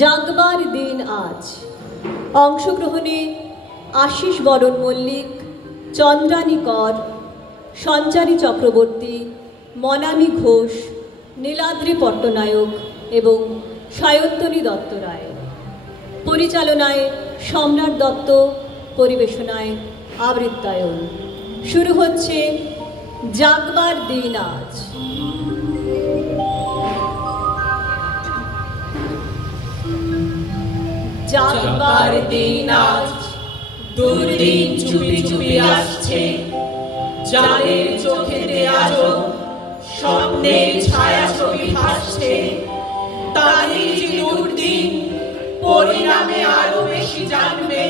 জাগবার দিন আজ। অংশগ্রহণে আশিস বরণ মল্লিক, চন্দ্রানী কর, সঞ্চারী চক্রবর্তী, মনামী ঘোষ, নীলাদ্রি পট্টনায়ক এবং সায়ন্তনী দত্ত রায়। পরিচালনায় সম্রাট দত্ত, পরিবেশনায় আবৃত্তায়ন। শুরু হচ্ছে জাগবার দিন আজ। জাগবার দিন আজ, দুর্দিন চুপি চুপি আসছে, যাদের চোখেতে আজও স্বপ্নের ছায়া ছবি ভাসছে, তারই যে দুর্দিন পরিণামে আরো বেশি জানবে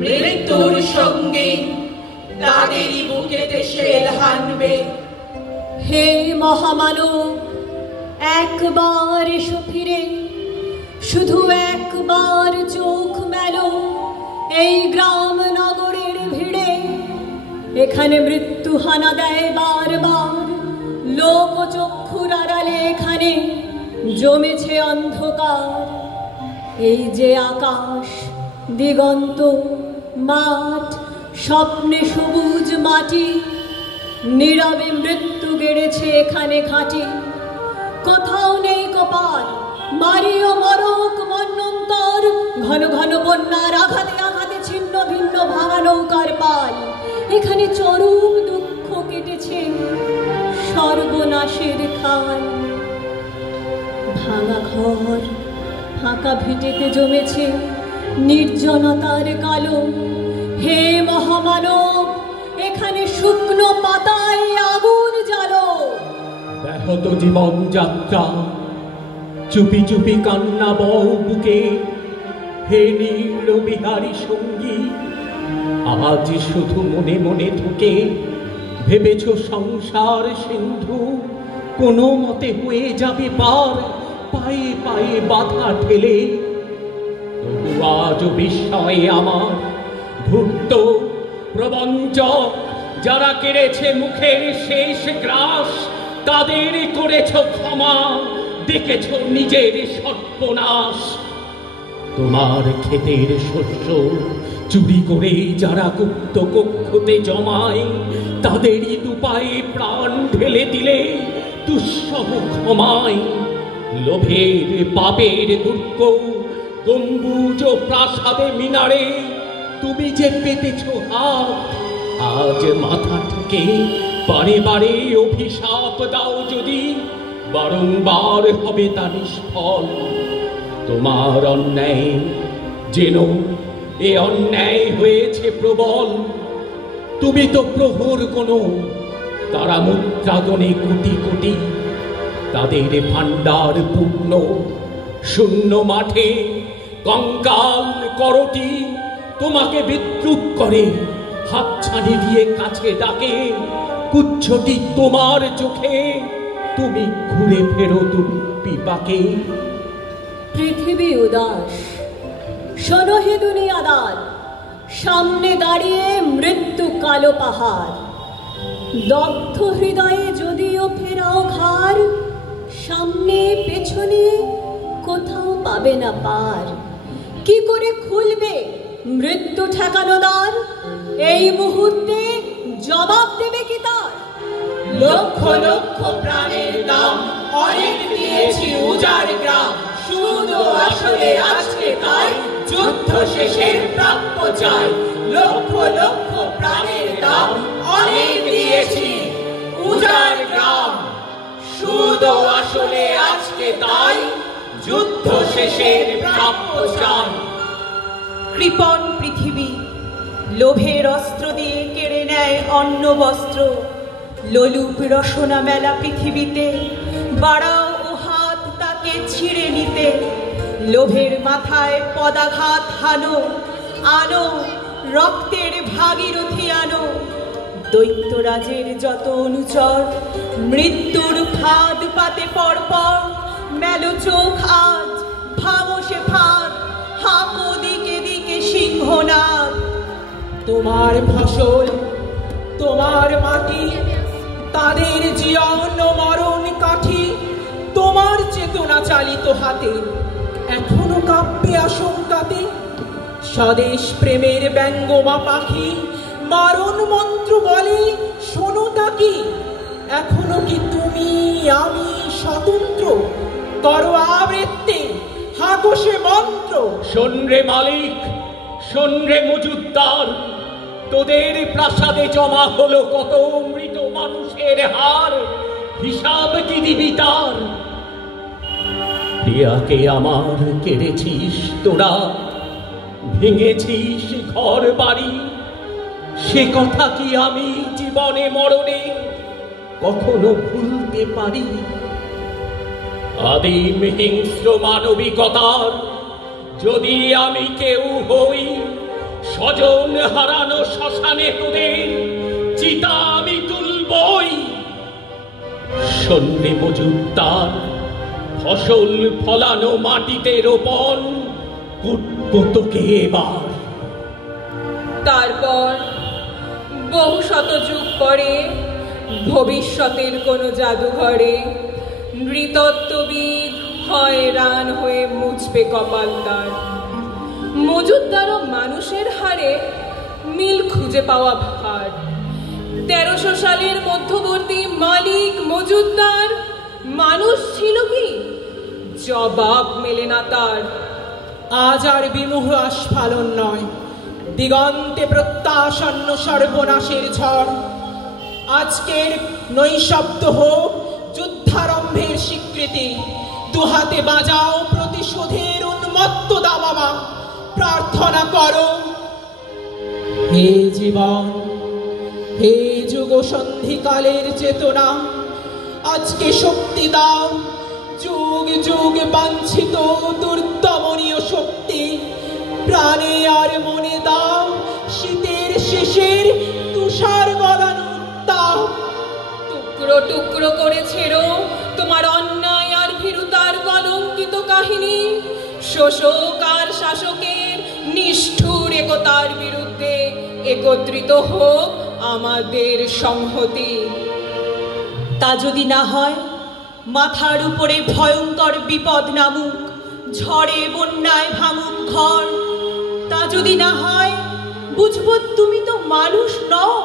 মৃত্যুর সঙ্গে, তাদেরই বুকেতে শেল হানবে। হে মহামানব, একবার এসো ফিরে, শুধু একবার চোখ মেলো এই গ্রাম নগরের ভিড়ে। এখানে মৃত্যু হানা দেয় বারবার, লোকচক্ষুর আড়ালে এখানে জমেছে অন্ধকার। এই যে আকাশ, দিগন্ত, মাঠ, স্বপ্নে সবুজ মাটি, নীরবে মৃত্যু গেড়েছে এখানে ঘাঁটি। কোথাও নেই কপাল, মারিও মরক মন্বন্তর, ঘন ঘন বন্যার আঘাতে আঘাতে ছিন্ন ভিন্ন ভাঙা নৌকার পাল। এখানে চরম দুঃখ কেটেছে সর্বনাশের খাল। ভাঙা ঘর, ফাঁকা ভিটেতে জমেছে নির্জনতার কালো। হে মহামানব, এখানে শুকনো পাতায় আগুন জ্বালো। ব্যাহত জীবন যাত্রা, চুপি চুপি কান্না বও বুকে। হে নীল বিহারী সঙ্গী, আজ শুধু মনে মনে ঢুকে ভেবেছ সংসার সিন্ধু কোনো মতে হয়ে যাবে পার, পায়ে পায়ে বাধা ঠেলে। তবু আজ বিস্ময়ে আমার ধূর্ত প্রবঞ্চক, যারা কেড়েছে মুখের শেষ গ্রাস, তাদের করেছ ক্ষমা, দেখেছ নিজের সর্বনাশ। তোমার ক্ষেতের শস্য চুরি করে যারা গুপ্ত কক্ষতে জমায়, তাদেরই দুপায়ে প্রাণ ঢেলে দিলে দুঃসহ ক্ষমায়। লোভের পাপের দুর্গ গম্বুজ প্রাসাদে মিনারে তুমি যে পেতেছ হাত, আজ মাথা থেকে বারে বারে অভিশাপ দাও যদি, বারংবার হবে তা নিষ্ফল। তোমার অন্যায় যেন এ অন্যায় হয়েছে প্রবল। তুমি তো প্রহর কোনো, তারা মুদ্রাগণে কোটি কোটি, তাদের ভাণ্ডার পূর্ণ শূন্য মাঠে কঙ্কাল করটি তোমাকে বিদ্রুপ করে, হাতছানি দিয়ে কাছে ডাকে। কুচ্ছটি তোমার চোখে, তুমি ঘুরে ফেরো দুর্বিপাকে। পৃথিবী উদাস, শোনো হে দুনিয়াদার, সামনে দাঁড়িয়ে মৃত্যু কালো পাহাড়। দগ্ধ হৃদয়ে যদিও ফেরাও ঘাড়, সামনে পেছনে কোথাও পাবে না পার। কি করে খুলবে মৃত্যু ঠেকানো দ্বার? এই মুহূর্তে জবাব দেবে কি তার? লক্ষ লক্ষ প্রাণের দাম অনেক দিয়েছি উজাড় গ্রাম, শুধু আসলে আজকে তাই যুদ্ধ শেষের প্রাপ্য চাই। লক্ষ লক্ষ প্রাণের দাম অনেক দিয়েছি উজাড় গ্রাম, শুধু আসলে আজকে তাই যুদ্ধ শেষের প্রাপ্য চাই। কৃপণ পৃথিবী লোভের অস্ত্র দিয়ে কেড়ে নেয় অন্ন বস্ত্র। লোলুপ রসনা মেলা পৃথিবীতে, বাড়াও ও হাত তাকে ছিঁড়ে নিতে। লোভের মাথায় পদাঘাত হানো, আনো রক্তের ভাগীরথী আনো। দৈত্যরাজের যত অনুচর মৃত্যুর ফাঁদ পাতে পরপর। মেলো চোখ আজ, ভাঙো সে ফাঁদ, হাঁকো দিকে দিকে সিংহনাদ। তোমার ফসল, তোমার মাটি, তাদের জীবন মরণ কাঠি, তোমার চেতনা চালিত হাতে এখনো কাঁপবে আশঙ্কাতে। স্বদেশ প্রেমের ব্যঙ্গমা পাখি মারণ মন্ত্র বলে শোনো তাকি। এখনো কি তুমি আমি স্বতন্ত্র? করো আবৃত্তি, হাঁকো সে মন্ত্র। শোন রে মালিক, শোন রে মজুদ্দার, তোদের প্রাসাদে জমা হলো কত মৃত মানুষের হার, হিসাব কি দিবি তার? প্রিয়াকে আমার কেড়েছিস তোরা, ভেঙেছিস ঘর বাড়ি, সে কথা কি আমি জীবনে মরণে কখনো ভুলতে পারি? আদিম হিংস্র মানবিকতার যদি আমি কেউ হই, স্বজন হারানো শ্মশানে তোদের চিতা আমি তুলবই। শোন রে মজুদ্দার, ফসল ফলানো মাটিতে রোপণ কুটবো তোকে এবার। তারপর বহু শত যুগ পরে ভবিষ্যতের কোনো জাদুঘরে নৃতত্ত্ববিদ হয়রান হয়ে মুছবে কপাল তার। মজুদ্দার ও মানুষের হারে মিল খুঁজে পাওয়া ভার। 1300 সালের মধ্যবর্তী মালিক মজুদ্দার মানুষ ছিল কি? জবাব মেলে না তার। আজ আর বিমুহ আস্ফালন নয়, দিগন্তে প্রত্যাসন্ন সর্বনাশের ঝড়। আজকের নৈশব্দ হোক যুদ্ধারম্ভের স্বীকৃতি। দুহাতে বাজাও প্রতিশোধের উন্মত্ত দামামা, প্রার্থনা করো। হে জীবন, হে যুগ সন্ধিকালের চেতনা, আজকে শক্তি দাও, যুগ যুগ বাঞ্ছিত দুর্দমনীয় শক্তি। প্রাণে আর মনে দাও শীতের শেষের তুষার গলানো তাপ। টুকরো টুকরো করে ছেড়ো তোমার অন্যায় আর ভীরুতার কলঙ্কিত কাহিনী। শোষক আর শাসকের নিষ্ঠুর একতার বিরুদ্ধে একত্রিত হোক আমাদের সংহতি। তা যদি না হয়, মাথার উপরে ভয়ঙ্কর বিপদ নামুক, ঝড়ে বন্যায় ভাঙুক ঘর। তা যদি না হয়, বুঝবো তুমি তো মানুষ নও।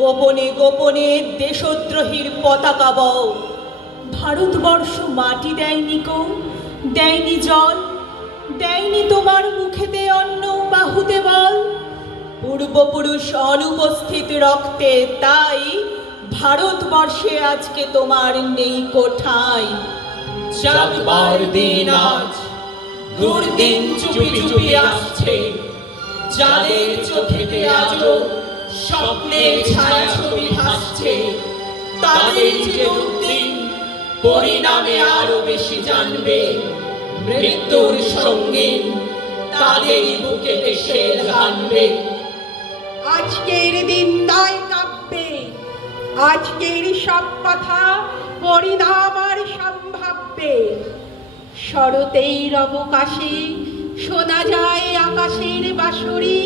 গোপনে গোপনে দেশদ্রোহীর পতাকা বও। ভারতবর্ষ মাটি দেয়নি কো, দেয়নি জল, দেয়নি তোমার মুখেতে অন্ন, বাহুতে বল। পূর্বপুরুষ অনুপস্থিত রক্তে তাই ভারতবর্ষে আজকে তোমার নেই কোঠায়। জাগবার দিন আজ, দুর্দিন চুপি চুপি আসছে। যাদের চোখেতে আজও স্বপ্নের ছায়া ছবি ভাসছে, তাদের যে দুর্দিন পরিণামে আরো বেশি জানবে। মৃত্যুর সঙ্গীন তাদেরই বুকেতে সে ধানবে। আজকের দিন দায় কাব্যে, আজকের সব কথা পরিণাম আর সম্ভাব্যে। শরতের অবকাশে শোনা যায় আকাশের বাঁশরি,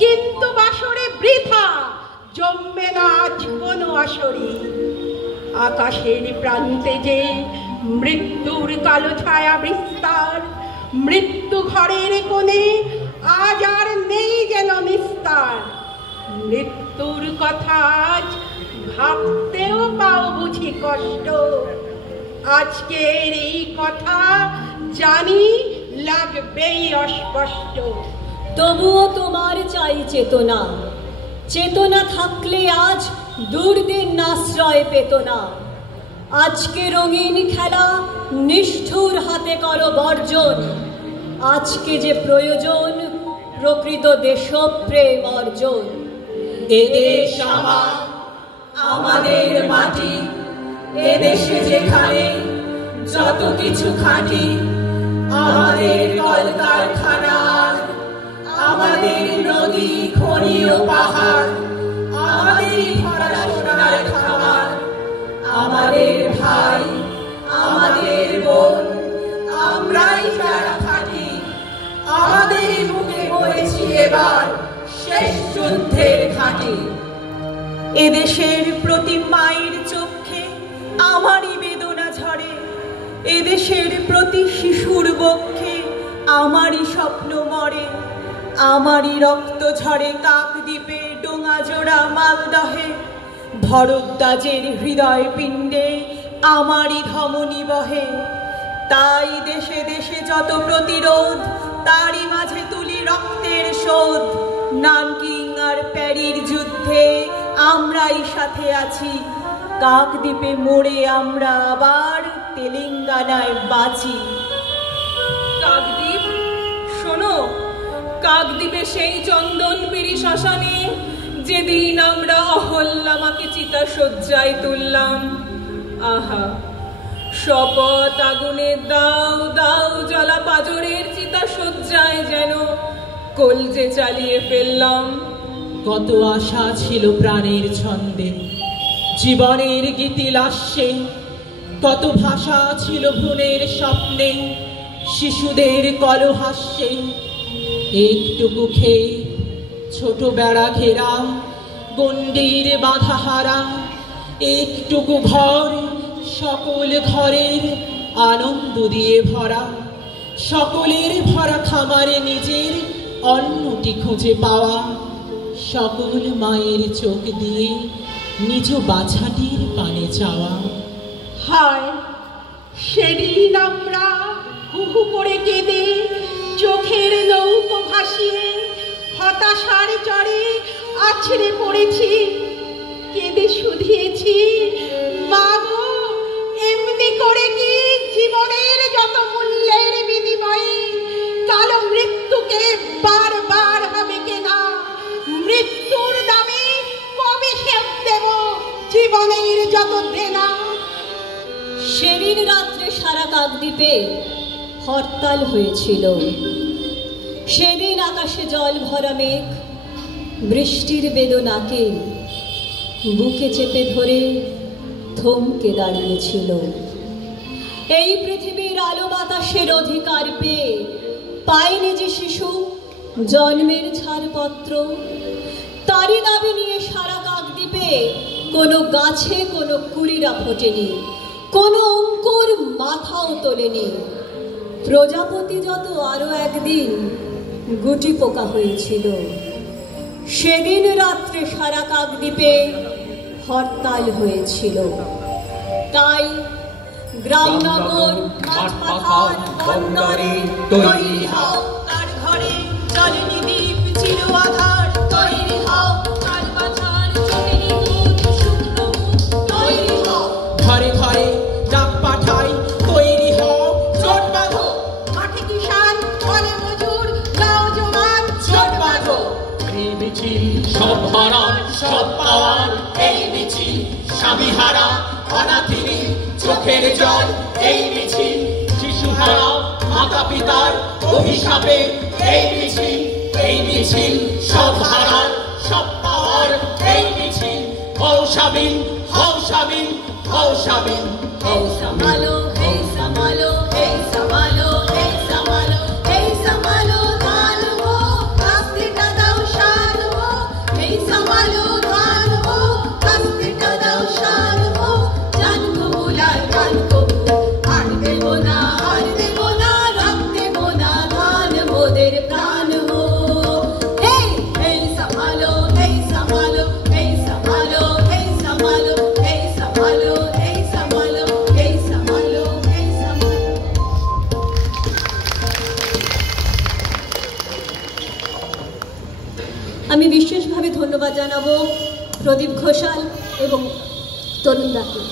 কিন্তু বাঁশরে বৃথা, জমবে না আজ কোনো আসরি। আকাশের প্রান্তে যে মৃত্যুর কালো ছায়া বিস্তার, মৃত্যু ঘরের কোণে আজ আর নেই যেন নিস্তার। মৃত্যুর কথা আজ ভাবতেও পাও বুঝি কষ্ট। আজকের এই কথা জানি লাগবেই অস্পষ্ট। তবুও তোমার চাই চেতনা, চেতনা থাকলে আজ দুর্দিন আশ্রয় পেত না। আজকে রঙিন খেলা নিষ্ঠুর হাতে করো বর্জন। আজকে যে প্রয়োজন প্রকৃত দেশপ্রেম অর্জন। এদেশ আমার, আমাদের মাটি, এদেশে যেখানে যত কিছু খাঁটি। আমাদের কলকারখানা, আমাদের নদী, খনি ও পাহাড়, আমাদের ভরা সোনার খামার। আমাদের ভাই, আমাদের বোন, আমরাই যারা খাঁটি। আমাদের বুকে বয়েছি এবার শেষ যুদ্ধের ঘাঁটি। এদেশের প্রতি মায়ের চোখে আমারই বেদনা ঝরে। এদেশের প্রতি শিশুর বক্ষে আমারই স্বপ্ন মরে, আমারই রক্ত ঝরে কাকদ্বীপে, ডোঙাজোড়া মালদহে, ভরদ্বাজের হৃদয় পিণ্ডে আমারই ধমনী বহে। তাই দেশে দেশে যত প্রতিরোধ, তারই মাঝে তুলি রক্তের শোধ। নানকিং আর প্যারির যুদ্ধে আমরাই সাথে আছি, কাকদ্বীপে মোড়ে আমরা আবার তেলেঙ্গানায় বাঁচি। কাকদ্বীপ, শোনো, কাকদ্বীপে সেই চন্দনপিড়ি শ্মশানে যেদিন আমরা অহল্যামাকে চিতা শয্যায় তুললাম, আহা, শপথ আগুনের দাও দাও জ্বলা পাজরের চিতা শয্যায় যেন কলজে চালিয়ে ফেললাম। কত আশা ছিল প্রাণের ছন্দে, জীবনের গীতিলাস্যে, কত ভাষা ছিল ভ্রূণের স্বপ্নে, শিশুদের কলহাস্যে। একটুকু খেয়ে ছোট বেড়া ঘেরা, গণ্ডির বাঁধা হারা, একটুকু ঘর সকল ঘরের আনন্দ দিয়ে ভরা, সকলের ভরা খামারে নিজের অন্নটি খুঁজে পাওয়া, সকল মায়ের চোখ দিয়ে নিজ বাছাটির পানে চাওয়া। হায়, সেদিন আমরা হুহু করে কেঁদে চোখের নৌকো ভাসিয়ে হতাশার চরে আছড়ে পড়েছি, কেঁদে শুধিয়েছি, মা গো, এমনি করে কি জীবনের যত মূল্যের বিনিময়ে কালো মৃত্যুকে বারবার হবে কেনা? মৃত্যুর দামে কবে শোধ দেব জীবনের যত দেনা? সেদিন রাত্রে সারা কাকদ্বীপে হরতাল হয়েছিল। সেদিন আকাশে জল ভরা মেঘ বৃষ্টির বেদনাকে বুকে চেপে ধরে থমকে দাঁড়িয়েছিল। এই পৃথিবীর আলো বাতাসের অধিকার পেয়ে পায়নি যে শিশু জন্মের ছাড়পত্র, তারই দাবি নিয়ে সারা কাকদ্বীপে কোনো গাছে কোনো কুড়িরা ফোটেনি, কোনো অঙ্কুর মাথাও তোলেনি। প্রজাপতি যত আরো একদিন গুটি পোকা হয়েছিল। সেদিন রাত্রে সারা কাকদ্বীপে হরতাল হয়েছিল। তাই গ্রামনগর মাঠ পাথার বন্দরে তৈরি হও, তার ঘরে চলেনি দ্বীপ ছিল আধার, তৈরি হও, কাল পাথার চটেনি দুধ শুকনো মুখ, তৈরি হও, ঘরে ঘরে ডাক পাঠাই, তৈরি হও, জোট বাঁধো, মাঠে কিষান, ফলে মজুর, নওজোয়ান, জোট বাঁধো। এই মিছিল সব হারান সব পাওয়ার, এই মিছিল স্বামী হারা অনাথিনী চোখের জল, এই মিছিল শিশু হারা মাতা পিতার অভিশাপে, এই মিছিল, এই মিছিল সব হারান সব পাওয়ার, এই মিছিল হও স্বামীন, হও স্বামীন, হও স্বামীন। এই সামালো, এই সামালো, এই সামালো, এই সামালো, এই সামালো ধান হো, কাস্তেটা দাও শান হো, এই সামালো ধান হো, কাস্তেটা দাও শান হো, জান কবুলার গান কবুল, আর দেব না, আর দেব না, রক্ত দেব না, ধান মোদের প্রাণ হো। এই সামালো, এই সামালো, এই সামালো, এই সামালো, এই সামালো, এই সামালো, এই সামালো, এই সামালো। আমি বিশেষভাবে ধন্যবাদ জানাবো প্রদীপ ঘোষাল এবং তরুণ দাকে।